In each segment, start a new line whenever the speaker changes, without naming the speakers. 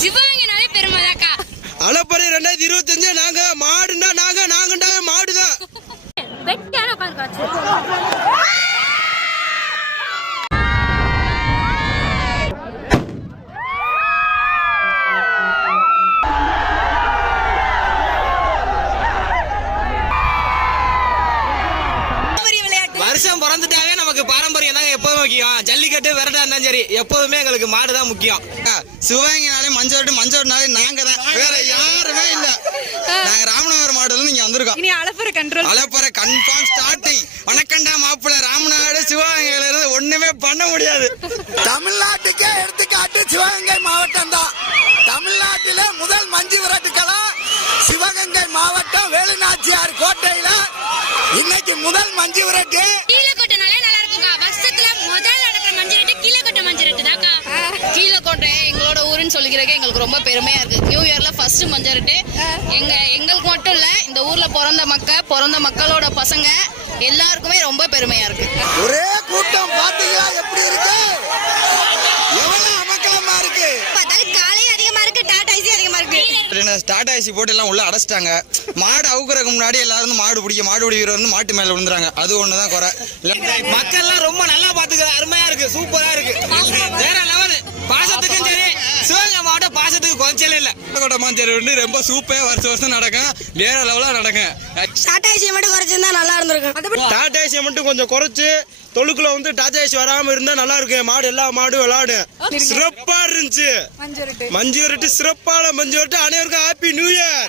சிவகங்கைனாலே பெருமைதாக்கா.
அளப்பறை ரெண்டாயிரத்தி இருபத்தஞ்சு நாங்க மாடுன்னா நாங்க நாங்கண்டா மாடுதான்
வெட்டியான உட்காந்து
வருஷம் பிறந்துட்டாவே நமக்கு பாரம்பரியம் தாங்க எப்போதும் முக்கியம். ஜல்லிக்கட்டு விரட்டா இருந்தாலும் சரி எப்போதுமே எங்களுக்கு மாடு தான் முக்கியம். சிவகங்கைனாலே மஞ்சோட்டு மஞ்சோட்டுனாலே நாங்க தான். வேற யாருமே இல்ல. நாங்க ராமநாதபுரம் மாடுல நீங்க வந்திருக்கோம்.
இனி அலப்பற கண்ட்ரோல்
அலப்பற கன்ஃபார்ம் ஸ்டார்டிங் வணக்கண்டா மாப்பிள்ள ராமநாடு சிவகங்கையில இருந்து ஒண்ணுமே பண்ண முடியாது.
தமிழ்நாட்டுக்கே எடுத்துக்காட்டு சிவகங்கை மாவட்டம் தான். தமிழ்நாட்டில முதல் மஞ்சு விரட்டுக்களம் சிவகங்கை மாவட்டம் வேலுநாச்சியார் கோட்டையில. இன்னைக்கு முதல் மஞ்சு விரட்டு.
எங்களோட ஊருன்னு சொல்லிக்கிறதுக்கு எங்களுக்கு ரொம்ப பெருமையா இருக்கு. நியூ இயர்ல ஃபர்ஸ்ட் மஞ்சரிட்டு எங்க எங்களுக்கு மட்டும் இல்ல இந்த ஊர்ல பிறந்த மக்கள் பிறந்த மக்களோட பசங்க எல்லாருக்குமே ரொம்ப பெருமையா இருக்கு.
ஒரே கூட்டம் பாத்தீங்களா? எப்படி இருக்கு? எவ்வளவு அமக்கலமா இருக்கு?
பார்த்தாலும் காலை அதிகமா இருக்கு டாடா
ஏசி போட்டு எல்லாம் உள்ள அடைச்சிட்டாங்க. மாடு அவுக்குறதுக்கு முன்னாடி எல்லாரும் மாடு பிடிக்க மாடு பிடிக்கிற வந்து மாட்டு மேல விழுந்துறாங்க. அது ஒண்ணுதான் குறை. மக்கள் எல்லாம் ரொம்ப நல்லா பாத்துக்கிறது அருமையா இருக்கு சூப்பரா இருக்கு. வேற லெவல். பாசத்துக்கும் சரி. சிவகங்கை மாவட்டம் பாசத்துக்கு குறைச்சல இல்ல. கோட்டை மாஞ்சேரி வந்து ரொம்ப சூப்பரா வருஷம் வருஷம் நடக்கும். வேற லெவலா நடக்கும்.
டாடா ஏசி மட்டும் குறைச்சிருந்தா நல்லா இருந்திருக்கும்.
டாடா ஏசியை மட்டும் கொஞ்சம் குறைச்சு தொழுக்குல வந்து டாடா ஏசி வராம இருந்தா நல்லா இருக்கு. மாடு எல்லா மாடும் விளையாடும். சிறப்பா இருந்துச்சு. மஞ்சு வரட்டு. சிறப்பான மஞ்சு வரட்டு. அனைவருக்கும் ஹாப்பி நியூ இயர்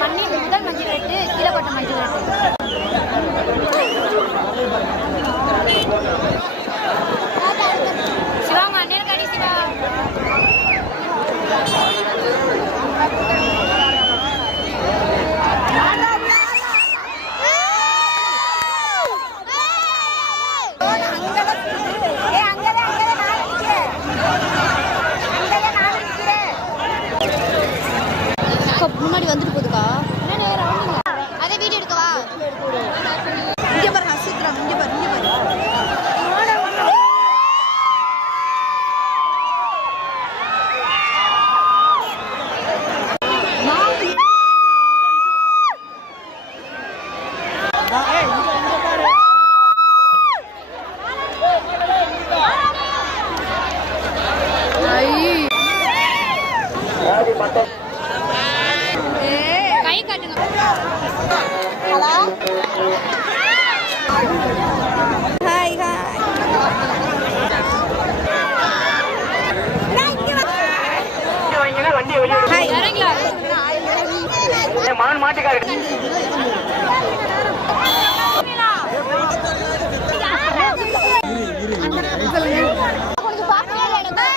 மண்ணின் முதல் மஞ்சள் வெட்டு கீழப்பட்ட மஞ்சள் வெட்டு சிவாங்க அண்ணன் கடி சிவா முன்னாடி வந்துட்டு போகுதுக்கா அதே வீடியோ எடுக்கவா
இங்க பாரு ஹசித்ரா இங்க பாரு இங்க பாரு
கை காட்டுங்க
ஹாய் ஹாய் ஹாய்
இறங்கலாம் கொஞ்சம் பாக்கவே இல்லை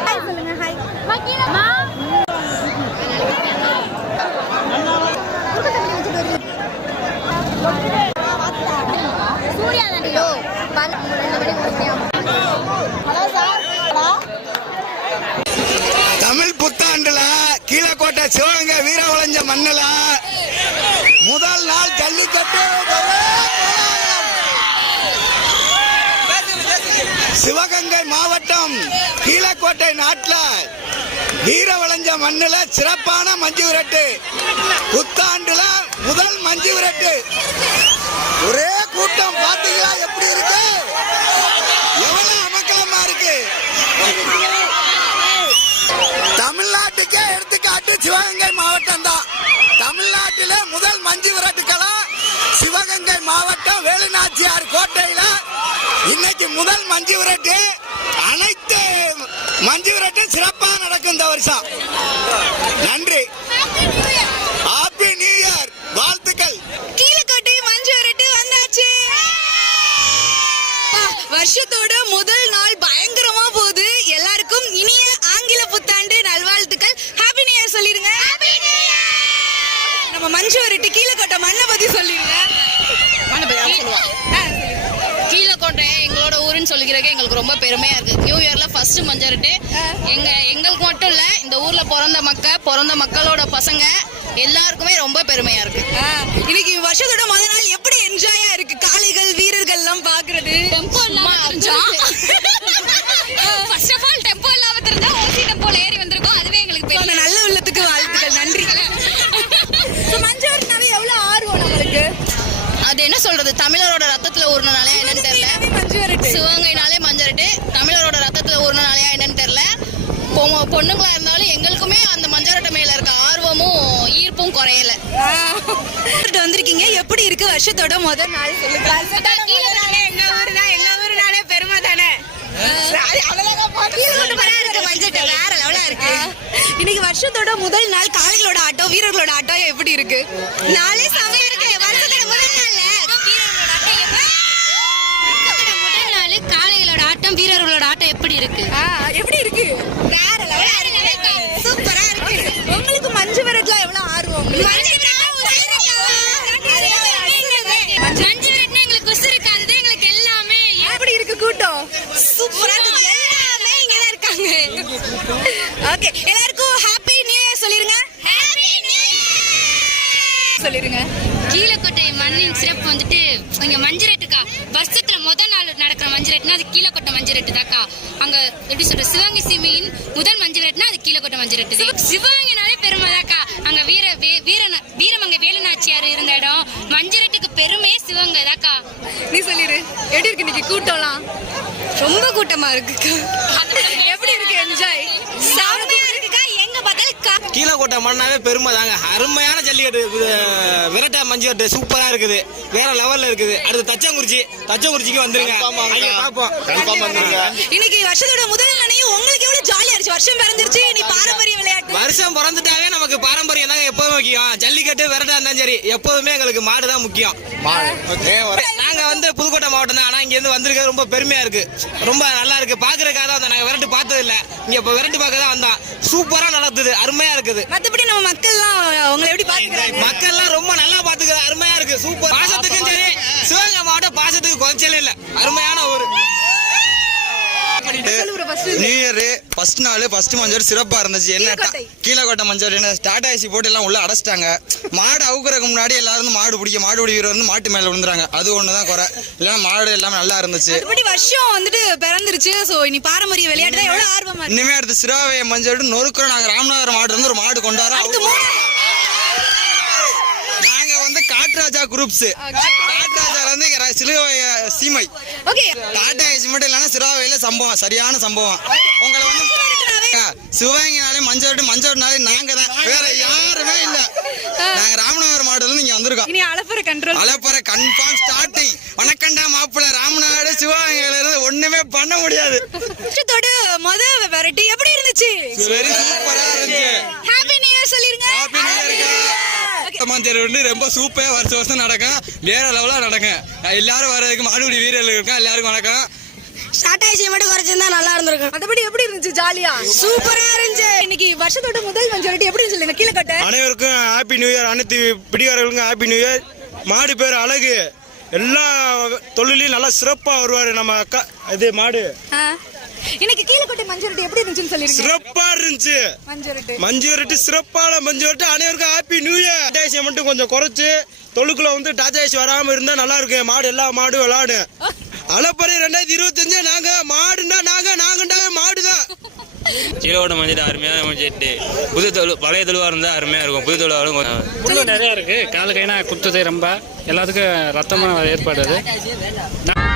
ஹாய் சொல்லுங்க ஹாய்
சூர்யா தாண்டியோ ஹலோ சார் ஹலோ
தமிழ் புத்தாண்டுல கீழக்கோட்டை சிவகங்கை வீரவளைஞ்ச மண்ணில் முதல் நாள் ஜல்லிக்கட்டு. சிவகங்கை மாவட்டம் கீழக்கோட்டை நாட்டில் வீர விளைஞ்ச மண்ணில் சிறப்பான மஞ்சு விரட்டு. புத்தாண்டுல முதல் மஞ்சு விரட்டு. ஒரே கூட்டம் பார்த்தீங்களா எப்படி இருக்கு? எவ்வளவு அமக்கலமா இருக்கு? மஞ்சு விரட்டுக்களா சிவகங்கை மாவட்டம் வேலுநாச்சியார் கோட்டையில இன்னைக்கு முதல் மஞ்சு விரட்டு. அனைத்து மஞ்சு விரட்டு சிறப்பாக நடக்கும் இந்த வருஷம். நன்றி. ஹாப்பி நியூ இயர் வாழ்த்துக்கள்.
கீழக்கோட்டை மஞ்சு விரட்டு வந்தாச்சு. வருஷத்தோட முதல் நாள் பயங்கரமா போகுது எல்லாருக்கும் இனிய ஆங்கில புத்தாண்டு நல்வாழ்த்துக்கள் ஹாப்பி நியூ இயர் சொல்லிருங்க நம்ம மஞ்சு விரட்டு கீழக்கோட்டை மண்ணை பத்தி ஆ, சொல்லுங்க.
கீழக்கோட்டை எங்களோட ஊருன்னு சொல்லிக்கிறதுக்கு எங்களுக்கு ரொம்ப பெருமையா இருக்கு. நியூ இயர்ல ஃபர்ஸ்ட் மஞ்சரிட்டு எங்க எங்களுக்கு மட்டும் இல்ல இந்த ஊர்ல பிறந்த மக்க பிறந்த மக்களோட பசங்க எல்லாருக்குமே ரொம்ப பெருமையா இருக்கு.
இன்னைக்கு வருஷத்தோட முதல் நாள் எப்படி என்ஜாயா இருக்கு? காளைகள் வீரர்கள் எல்லாம் பாக்குறது
tempo
first of all tempo இல்லாம இருந்தா ஓசி டெம்போல ஏறி வந்திருக்கோம் அதுவே எங்களுக்கு
அந்த நல்ல உள்ளத்துக்கு வாழ்த்துக்கள் நன்றி So, மஞ்சு விரட்டுனாவே எவ்வளவு ஆர்வம் நம்மளுக்கு
அது என்ன சொல்றது தமிழரோட ரத்தத்துல ஊறினாலே என்னன்னு தெரியல
மஞ்சு விரட்டு
சிவகங்கைனாலே மஞ்சரிட்டு தமிழரோட ரத்தத்துல ஊறினாலையா என்னன்னு தெரியல பொ- பொண்ணுங்களா இருந்தாலும் எங்களுக்குமே அந்த மஞ்சரட்டை மேல இருக்க ஆர்வமும் ஈர்ப்பும் குறையல.
வந்திருக்கீங்க? எப்படி இருக்கு வருஷத்தோட முதல் நாள்?
எங்க ஊரு தான்? எங்க ஊருனாலே பெருமை தானே?
வேற லெவலா இருக்கு. இன்னைக்கு வருஷத்தோட முதல் நாள் காளைகளோட ஆட்டம் வீரர்களோட ஆட்டம் எப்படி இருக்கு? நாளே செமையா இருக்கு. வருஷத்தோட முதல் நாள்ல
முதல் நாள் காளைகளோட ஆட்டம் வீரர்களோட ஆட்டம் எப்படி இருக்கு?
எப்படி இருக்கு வேற லெவலா இருக்கு சூப்பரா இருக்கு உங்களுக்கு மஞ்சு விரட்டுல எவ்வளவு ஆர்வம்
மஞ்சு விரட்டுனா எங்களுக்கு குசு இருக்காது எங்களுக்கு எல்லாமே
எப்படி இருக்கு கூட்டம். சூப்பரா எல்லாமே இங்க தான் இருக்காங்க. ஓகே எல்லாருக்கும் ஹாப்பி நியூ இயர் சொல்லிருங்க. சொல்லிருங்க.
கீழக்கோட்டை மண்ணின் சிறப்பு வந்துட்டு இங்க மஞ்சுரெட்டுக்கா. வருஷத்துல முத நாள் நடக்கிற மஞ்சுரெட்டுனா அது கீழக்கோட்டை மஞ்சுரெட்டு தாக்கா அங்க எப்படி சொல்ற சிவகங்கை சீமையின் முதல் மஞ்சுரெட்டுனா அது கீழக்கோட்டை மஞ்சுரெட்டு. சிவகங்கைனாலே பெருமை தாக்கா அங்க வீர மஞ்சுரெட்டுக்கு பெருமையே சிவகங்கை தாக்கா
நீ சொல்லிரு. எப்படி இருக்கு இன்னைக்கு கூட்டம்லாம்? ரொம்ப கூட்டமா இருக்கு எப்படி இருக்கு? என்ஜாய் செம்மையா இருக்குக்கா. எங்க பார்த்தாலும் கா-
கீழக்கோட்டை மண்ணாவே பெருமை தாங்க. அருமையான ஜல்லிக்கட்டு. விரட்டா மஞ்சு விரட்டு சூப்பரா இருக்குது. வேற லெவல்ல இருக்குது. அடுத்து தச்சங்குறிச்சி. தச்சங்குறிச்சிக்கு வந்துருங்க. அங்க பாப்போம்.
இன்னைக்கு வருஷத்தோட முதல் உங்களுக்கு எவ்வளவு ஜாலியா இருந்துச்சு? வருஷம் பிறந்துருச்சு நீ பாரம்பரிய விளையாட்டு.
வருஷம் பிறந்துட்டாவே நமக்கு பாரம்பரியம் தாங்க எப்போதும் முக்கியம். ஜல்லிக்கட்டு விரட்டா இருந்தாலும் சரி எப்போதுமே எங்களுக்கு மாடு தான் முக்கியம். நாங்க வந்து புதுக்கோட்டை மாவட்டம் தான் ஆனா இங்க இருந்து வந்திருக்கிறது ரொம்ப பெருமையா இருக்கு. ரொம்ப நல்லா இருக்கு. பாக்குறதுக்காக தான் வந்தோம். நாங்க விரட்டு பார்த்தது இல்ல. இங்க இப்ப விரட்டு பார்க்க தான் வந்தோம். சூப்பரா நடக்குது. அருமையா இருக்குது.
மத்தபடி நம்ம மக்கள்லாம் உங்களை எப்படி பாத்துக்கிறாங்க?
மக்கள்லாம் ரொம்ப நல்லா பாத்துக்கிறது அருமையா இருக்கு. சூப்பர். பாசத்துக்கும் சரி சிவகங்கை மாவட்டம் பாசத்துக்கு குறைச்சலே இல்ல. அருமையான ஊரு
நியூ இயர் ஃபர்ஸ்ட் நாள் ஃபர்ஸ்ட் மஞ்சள் சிறப்பா இருந்துச்சு. என்ன
கீழக்கோட்டை.
மஞ்சள் என்ன டாடா ஏசி போட்டு எல்லாம் உள்ள அடைச்சிட்டாங்க. மாடு அவுக்குறதுக்கு முன்னாடி எல்லாரும் மாடு பிடிக்க மாடு பிடி வீரர் வந்து மாட்டு மேல விழுந்துறாங்க. அது ஒண்ணுதான் குறை. இல்லைன்னா மாடு எல்லாமே நல்லா இருந்துச்சு.
வருஷம் வந்துட்டு பிறந்துருச்சு. சோ இனி பாரம்பரிய விளையாட்டு எவ்வளவு ஆர்வமா
இனிமே அடுத்து சிறுவாவைய மஞ்சள் நொறுக்குறோம் நாங்க ராமநாதபுரம் மாடு வந்து ஒரு மாடு கொண்டாடுறோம். நாங்க வந்து காட்ராஜா குரூப்ஸ் சிலுவைய சீமை.
ஓகே
டாடா ஏசி மட்டும் இல்லைன்னா சிறுவாவையில சம்பவம் சரியான சம்பவம். உங்களை வந்து சிவகங்கைனாலே மஞ்சள் மஞ்சள்னாலே நாங்க தான். வேற யாருமே இல்ல. நாங்க ராமநாதபுரம் மாவட்டத்துல இங்க வந்திருக்கோம்.
இனி அலப்பற கண்ட்ரோல்
அலப்பற கன்ஃபார்ம் ஸ்டார்டிங் வணக்கண்டா மாப்பிள்ள. ராமநாடு சிவகங்கையில இருந்து ஒண்ணுமே பண்ண முடியாது.
வருஷத்தோட முத வெரைட்டி எப்படி இருந்துச்சு?
வெரி சூப்பரா இருந்துச்சு.
ஹாப்பி நியூ இயர் சொல்லிருங்க.
மஞ்சள் வந்து ரொம்ப சூப்பரா வருஷம் வருஷம் நடக்கும். வேற லெவலா நடக்கும். எல்லாரும் வர்றதுக்கு மாடுபிடி வீரர்கள் இருக்கும் எல்லாருக்கும் வணக்கம்.
ஸ்டார்ட் ஆயிடுச்சு. மட்டும் குறைச்சிருந்தா நல்லா இருந்திருக்கும். மத்தபடி எப்படி இருந்துச்சு? ஜாலியா சூப்பரா இருந்துச்சு. இன்னைக்கு வருஷத்தோட முதல் மஞ்சள் எப்படி இருந்துச்சு? சொல்லுங்க கீழக்கட்டை
அனைவருக்கும் ஹாப்பி நியூ இயர் அனைத்து பிடிகாரர்களுக்கும் ஹாப்பி நியூ இயர் மாடு பேர் அழகு. எல்லா தொழிலையும் நல்லா சிறப்பாக வருவார் நம்ம அக்கா இது மாடு.
ஆ. இன்னைக்கு கீழக்கோட்டை மஞ்சள் எப்படி இருந்துச்சுன்னு சொல்லிருங்க
சிறப்பாக இருந்துச்சு.
மஞ்சள்
மஞ்சு வரட்டு சிறப்பான மஞ்சு வரட்டு அனைவருக்கும் ஹாப்பி நியூ இயர் டாட்டாசி மட்டும் கொஞ்சம் குறைச்சு தொழுக்குள்ள வந்து டாட்டாசி வராம இருந்தா நல்லா இருக்கு. மாடு எல்லா மாடும் விளாடு. அலப்பறை ரெண்டாயிரத்தி இருபத்தஞ்சு நாங்க மாடுன்னா நாங்க நாங்கண்டா மாடுதான்
கீழோட மஞ்சள் அருமையான மஞ்சட்டு புது தொழு பழைய தொழுவாக இருந்தால் அருமையாக இருக்கும். புது தொழுவாலும் கொஞ்சம்
முள்ளு நிறையா இருக்கு. காலு கைனா குத்துது ரொம்ப. எல்லாத்துக்கும் ரத்தமாக
இருங்க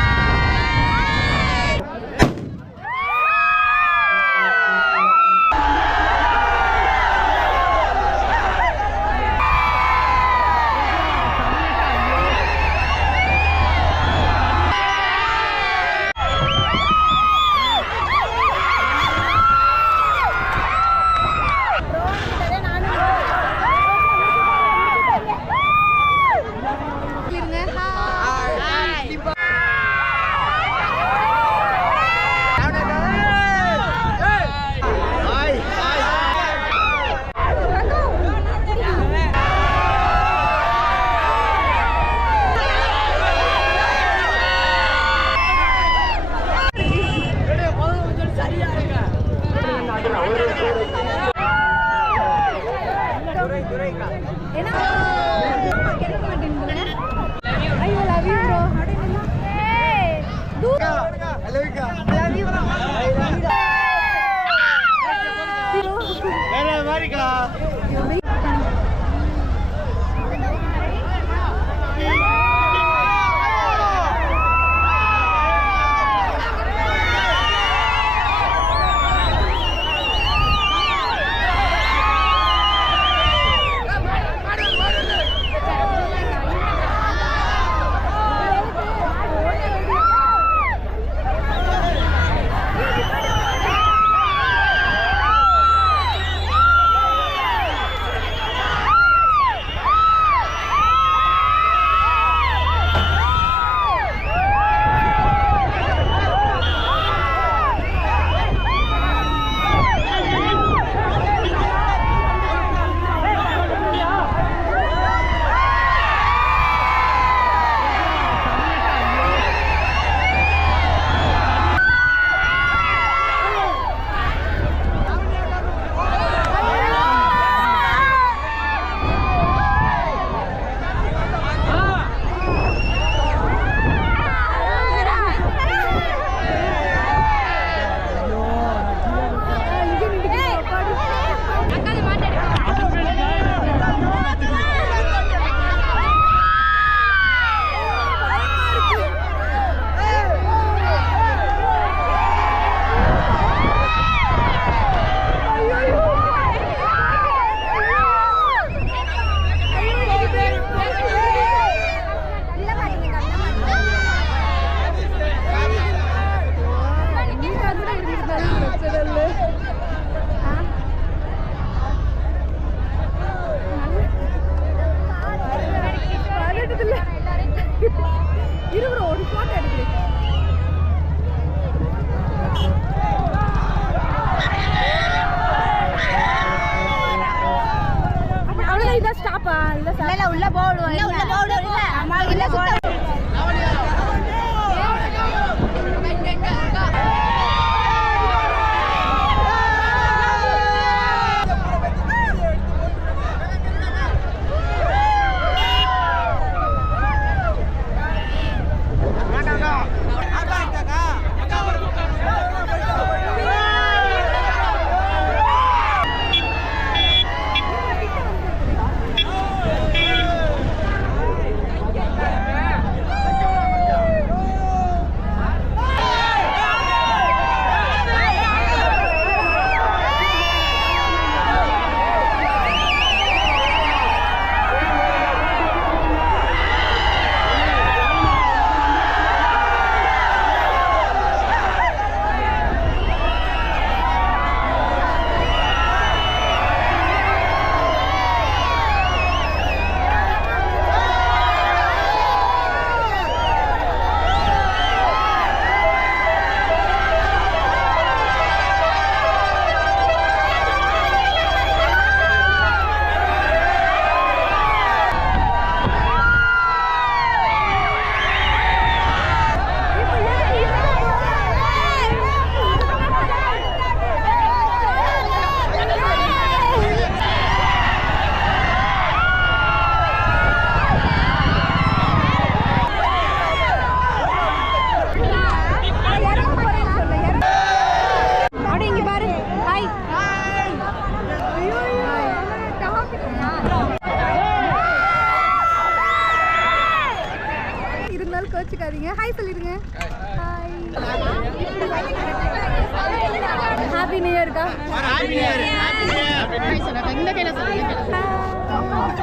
ಏನೋ?